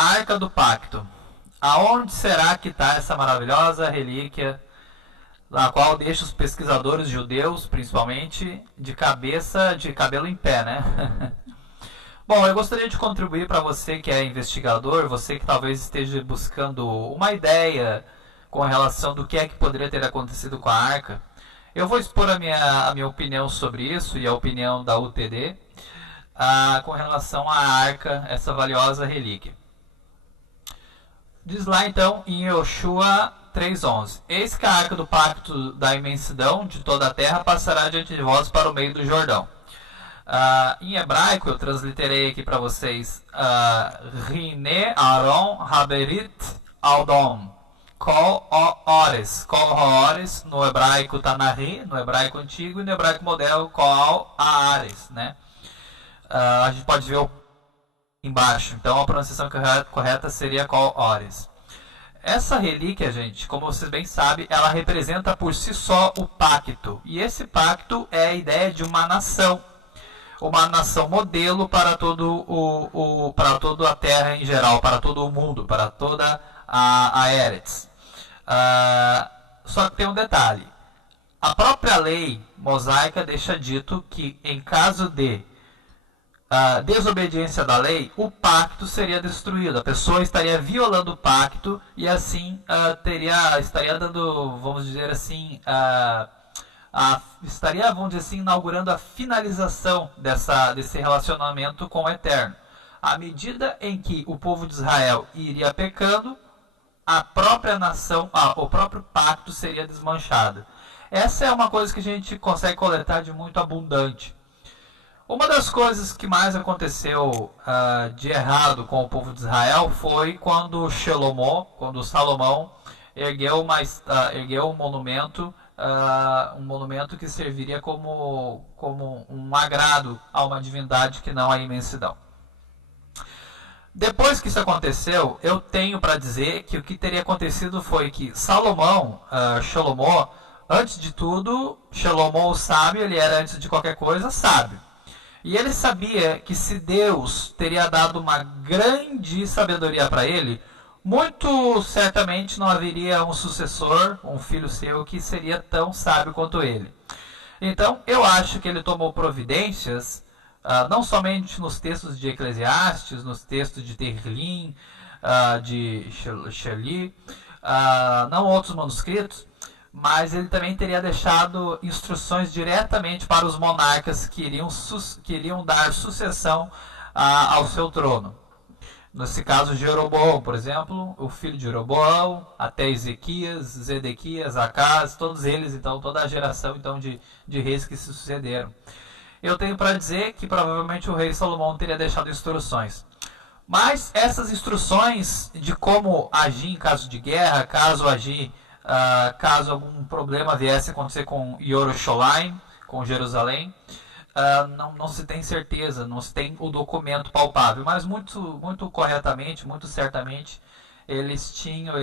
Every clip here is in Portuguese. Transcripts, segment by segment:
A Arca do Pacto. Aonde será que está essa maravilhosa relíquia, na qual deixa os pesquisadores judeus, principalmente, de cabeça, de cabelo em pé, né? Bom, eu gostaria de contribuir para você que é investigador, você que talvez esteja buscando uma ideia com relação do que é que poderia ter acontecido com a arca. Eu vou expor a minha opinião sobre isso e a opinião da UTD com relação à arca, essa valiosa relíquia. Diz lá então em Yoshua 3:11: Eis que a arca do pacto da imensidão de toda a terra passará diante de vós para o meio do Jordão. Em hebraico, eu transliterei aqui para vocês: Rine Aaron Haberit Aldom Kol Ores. Kol Ores, no hebraico Tanahi, no hebraico antigo, e no hebraico moderno Kol Aares, né? A gente pode ver embaixo, então a pronunciação correta seria Kol Ores. Essa relíquia, gente, como vocês bem sabem, ela representa por si só o pacto. E esse pacto é a ideia de uma nação modelo para para toda a terra em geral, para todo o mundo, para toda a Eretz. Só que tem um detalhe: a própria lei mosaica deixa dito que em caso de desobediência da lei, o pacto seria destruído, a pessoa estaria violando o pacto e assim estaria dando, vamos dizer assim, estaria, vamos dizer assim, inaugurando a finalização desse relacionamento com o Eterno. À medida em que o povo de Israel iria pecando, a própria nação, o próprio pacto seria desmanchado. Essa é uma coisa que a gente consegue coletar de muito abundante. Uma das coisas que mais aconteceu de errado com o povo de Israel foi quando Salomão ergueu um monumento que serviria como um agrado a uma divindade que não a imensidão. Depois que isso aconteceu, eu tenho para dizer que o que teria acontecido foi que Salomão, antes de tudo, Salomão o sábio, ele era antes de qualquer coisa sábio. E ele sabia que se Deus teria dado uma grande sabedoria para ele, muito certamente não haveria um sucessor, um filho seu, que seria tão sábio quanto ele. Então, eu acho que ele tomou providências, não somente nos textos de Eclesiastes, nos textos de Terlim, de Sheli, não outros manuscritos, mas ele também teria deixado instruções diretamente para os monarcas que iriam dar sucessão ao seu trono. Nesse caso, Jeroboão, por exemplo, o filho de Jeroboão, até Ezequias, Zedequias, Acaz, todos eles, então, toda a geração então, de reis que se sucederam. Eu tenho para dizer que provavelmente o rei Salomão teria deixado instruções. Mas essas instruções de como agir em caso de guerra, caso algum problema viesse a acontecer com Yerushalayim, com Jerusalém, não se tem certeza, não se tem o documento palpável, mas muito corretamente, muito certamente, ele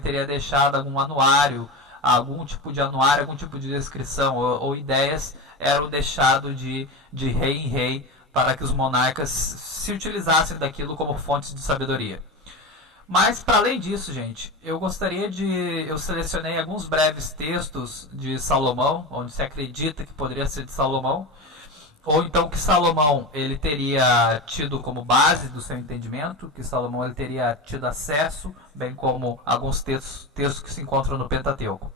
teria deixado algum anuário, algum tipo de descrição ou ideias eram deixadas de rei em rei para que os monarcas se utilizassem daquilo como fontes de sabedoria. Mas, para além disso, gente, eu selecionei alguns breves textos de Salomão, onde se acredita que poderia ser de Salomão, ou então que Salomão ele teria tido como base do seu entendimento, que Salomão ele teria tido acesso, bem como alguns textos que se encontram no Pentateuco.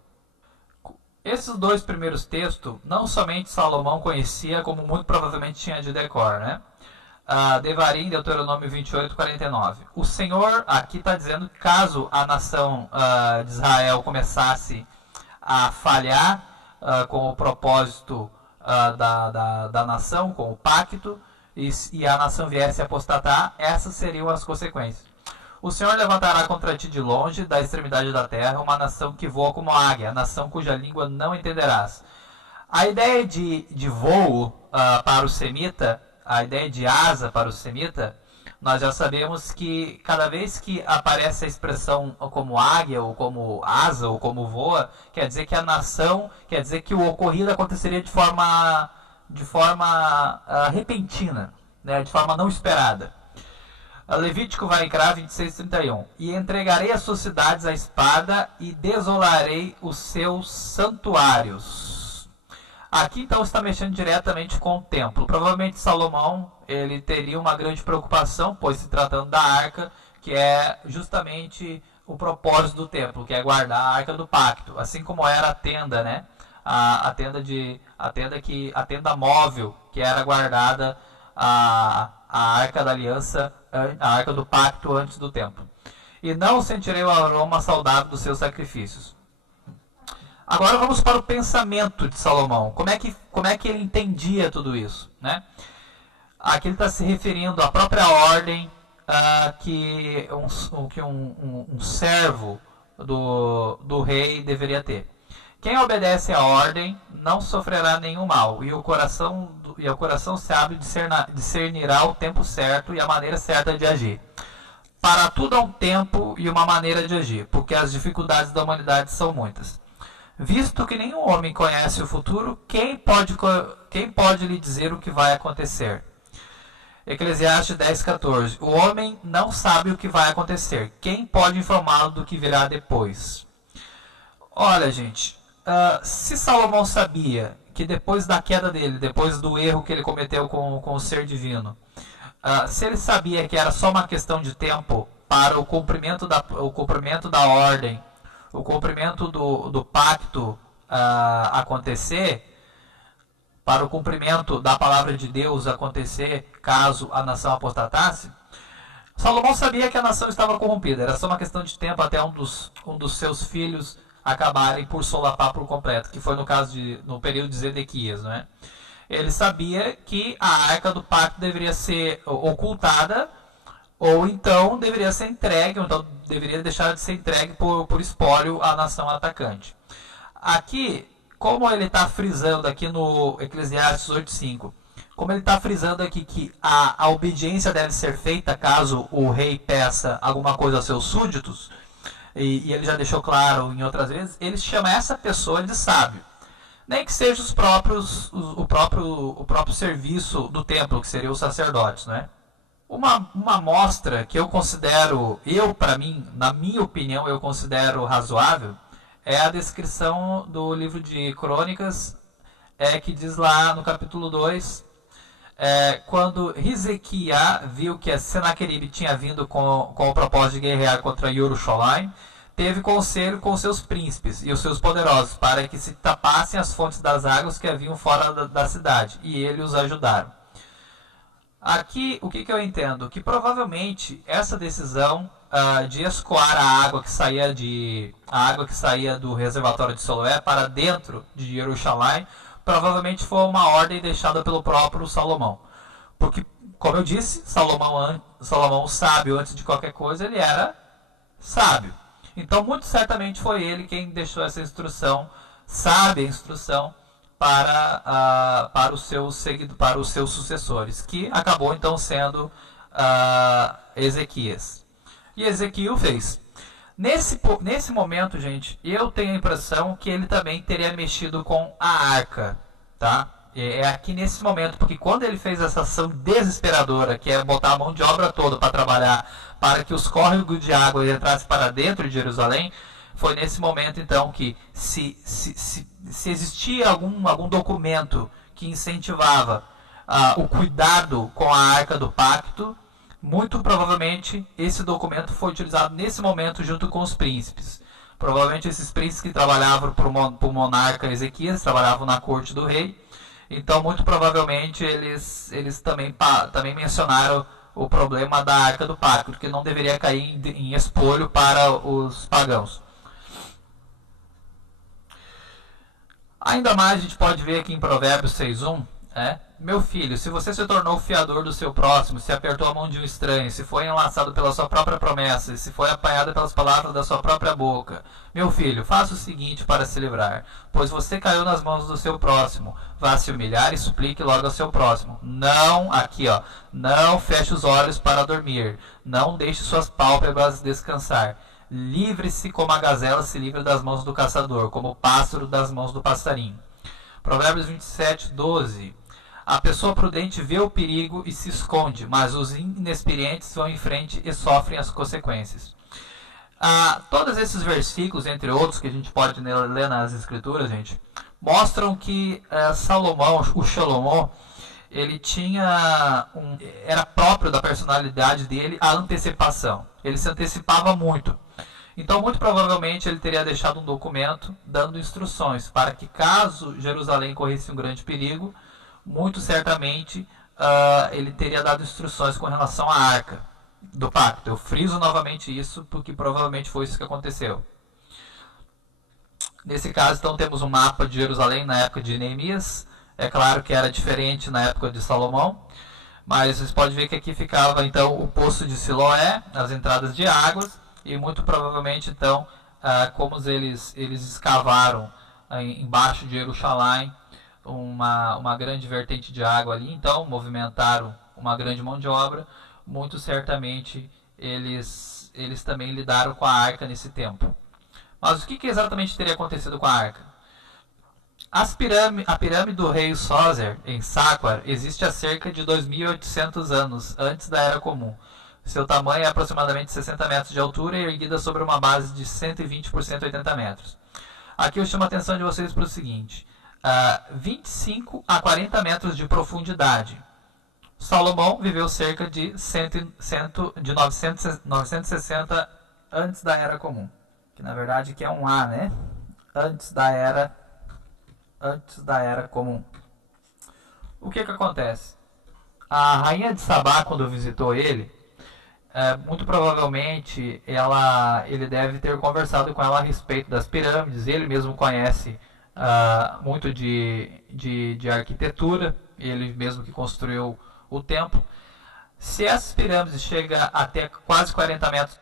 Esses dois primeiros textos, não somente Salomão conhecia, como muito provavelmente tinha de decor, né? Devarim, Deuteronômio 28:49. O Senhor aqui está dizendo que caso a nação de Israel começasse a falhar com o propósito da nação, com o pacto, e a nação viesse a apostatar, essas seriam as consequências. O Senhor levantará contra ti de longe, da extremidade da terra, uma nação que voa como águia, nação cuja língua não entenderás. A ideia de voo para o semita, a ideia de asa para o semita, nós já sabemos que cada vez que aparece a expressão como águia, ou como asa, ou como voa, quer dizer que a nação, quer dizer que o ocorrido aconteceria de forma repentina, né, de forma não esperada. Levítico vai entrar 26:31. E entregarei as suas cidades à espada e desolarei os seus santuários. Aqui então está mexendo diretamente com o templo. Provavelmente Salomão ele teria uma grande preocupação, pois se tratando da arca, que é justamente o propósito do templo, que é guardar a arca do pacto, assim como era a tenda, né? A tenda móvel, que era guardada a arca da aliança, a arca do pacto antes do templo. E não sentirei o aroma saudável dos seus sacrifícios. Agora vamos para o pensamento de Salomão. Como é que ele entendia tudo isso, né? Aqui ele está se referindo à própria ordem que um servo do rei deveria ter. Quem obedece à ordem não sofrerá nenhum mal, e o coração sábio discernirá o tempo certo e a maneira certa de agir. Para tudo há um tempo e uma maneira de agir, porque as dificuldades da humanidade são muitas. Visto que nenhum homem conhece o futuro, quem pode lhe dizer o que vai acontecer? Eclesiastes 10:14. O homem não sabe o que vai acontecer. Quem pode informá-lo do que virá depois? Olha, gente, se Salomão sabia que depois da queda dele, depois do erro que ele cometeu com o ser divino, se ele sabia que era só uma questão de tempo para o cumprimento da ordem, o cumprimento do pacto acontecer, para o cumprimento da palavra de Deus acontecer caso a nação apostatasse, Salomão sabia que a nação estava corrompida. Era só uma questão de tempo até um dos seus filhos acabarem por solapar por completo, que foi no período de Zedequias, né? Ele sabia que a arca do pacto deveria ser ocultada, ou então deveria ser entregue, ou então deveria deixar de ser entregue por espólio à nação atacante. Aqui, como ele está frisando aqui no Eclesiastes 8:5, como ele está frisando aqui que a obediência deve ser feita caso o rei peça alguma coisa aos seus súditos, e ele já deixou claro em outras vezes, ele chama essa pessoa de sábio. Nem que seja o próprio serviço do templo, que seria os sacerdotes, né? Uma amostra que eu considero, na minha opinião, eu considero razoável, é a descrição do livro de Crônicas, que diz lá no capítulo 2, quando Ezequias viu que Senaqueribe tinha vindo com o propósito de guerrear contra Jerusalém, teve conselho com seus príncipes e os seus poderosos para que se tapassem as fontes das águas que haviam fora da cidade, e eles os ajudaram. Aqui, o que eu entendo? Que provavelmente essa decisão de escoar a água que saía do reservatório de Siloé para dentro de Jerusalém, provavelmente foi uma ordem deixada pelo próprio Salomão. Porque, como eu disse, Salomão sábio antes de qualquer coisa, ele era sábio. Então, muito certamente foi ele quem deixou essa instrução, sábia instrução, para os seus sucessores, que acabou então sendo Ezequias. E Ezequiel fez. Nesse momento, gente, eu tenho a impressão que ele também teria mexido com a arca, tá? É aqui nesse momento, porque quando ele fez essa ação desesperadora, que é botar a mão de obra toda para trabalhar, para que os córregos de água entrassem para dentro de Jerusalém, foi nesse momento então que se existia algum documento que incentivava o cuidado com a arca do pacto, muito provavelmente esse documento foi utilizado nesse momento junto com os príncipes. Provavelmente esses príncipes que trabalhavam para o monarca Ezequias, trabalhavam na corte do rei. Então, muito provavelmente, eles também mencionaram o problema da arca do pacto, que não deveria cair em espólio para os pagãos. Ainda mais a gente pode ver aqui em Provérbios 6:1, meu filho, se você se tornou fiador do seu próximo, se apertou a mão de um estranho, se foi enlaçado pela sua própria promessa, se foi apanhado pelas palavras da sua própria boca, meu filho, faça o seguinte para se livrar, pois você caiu nas mãos do seu próximo, vá se humilhar e suplique logo ao seu próximo. Não feche os olhos para dormir, não deixe suas pálpebras descansar. Livre-se como a gazela se livra das mãos do caçador, como o pássaro das mãos do passarinho. Provérbios 27:12. A pessoa prudente vê o perigo e se esconde, mas os inexperientes vão em frente e sofrem as consequências. Todos esses versículos, entre outros, que a gente pode ler nas Escrituras, gente, mostram que Salomão, o Salomão, ele era próprio da personalidade dele a antecipação. Ele se antecipava muito. Então, muito provavelmente, ele teria deixado um documento dando instruções para que, caso Jerusalém corresse um grande perigo, muito certamente ele teria dado instruções com relação à arca do pacto. Eu friso novamente isso, porque provavelmente foi isso que aconteceu. Nesse caso, então, temos um mapa de Jerusalém na época de Neemias. É claro que era diferente na época de Salomão, mas vocês podem ver que aqui ficava, então, o poço de Siloé, as entradas de águas, e muito provavelmente, então, como eles escavaram embaixo de Jerusalém uma grande vertente de água ali, então, movimentaram uma grande mão de obra, muito certamente eles também lidaram com a arca nesse tempo. Mas o que exatamente teria acontecido com a arca? A pirâmide do rei Sózer, em Saqqar, existe há cerca de 2.800 anos, antes da Era Comum. Seu tamanho é aproximadamente 60 metros de altura e erguida sobre uma base de 120 por 180 metros. Aqui eu chamo a atenção de vocês para o seguinte: 25 a 40 metros de profundidade. Salomão viveu cerca de 960 antes da Era Comum. Que na verdade aqui é um A, né? Antes da Era Comum. O que acontece? A rainha de Sabá, quando visitou ele, muito provavelmente ele deve ter conversado com ela a respeito das pirâmides. Ele mesmo conhece muito de arquitetura, ele mesmo que construiu o templo. Se essas pirâmides chegam até quase 40 metros,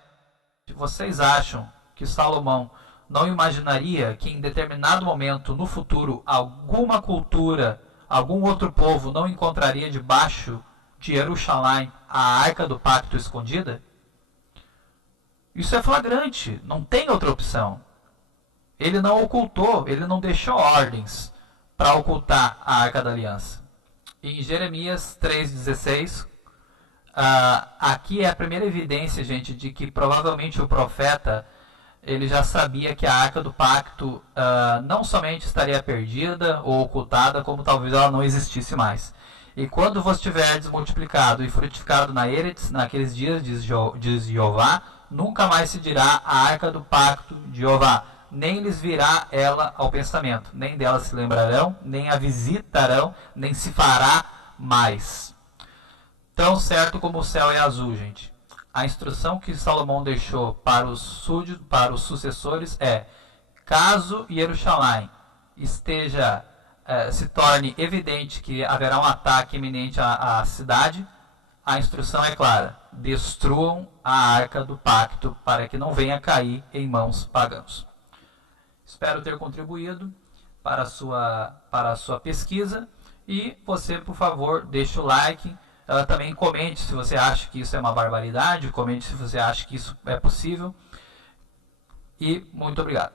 vocês acham que Salomão não imaginaria que em determinado momento no futuro alguma cultura, algum outro povo não encontraria debaixo de Jerusalém a arca do pacto escondida? Isso é flagrante, não tem outra opção. Ele não ocultou, ele não deixou ordens para ocultar a arca da aliança. Em Jeremias 3,16, aqui é a primeira evidência, gente, de que provavelmente o profeta ele já sabia que a arca do pacto não somente estaria perdida ou ocultada, como talvez ela não existisse mais. E quando vos tiverdes multiplicado e frutificado na Eretz, naqueles dias, diz Jeová, nunca mais se dirá a arca do pacto de Jeová, nem lhes virá ela ao pensamento, nem dela se lembrarão, nem a visitarão, nem se fará mais. Tão certo como o céu é azul, gente. A instrução que Salomão deixou para os sucessores é: caso Jerusalém se torne evidente que haverá um ataque iminente à cidade, a instrução é clara: destruam a arca do pacto para que não venha cair em mãos pagãos. Espero ter contribuído para a sua pesquisa, e você, por favor, deixe o like. Também comente se você acha que isso é uma barbaridade, comente se você acha que isso é possível, e muito obrigado.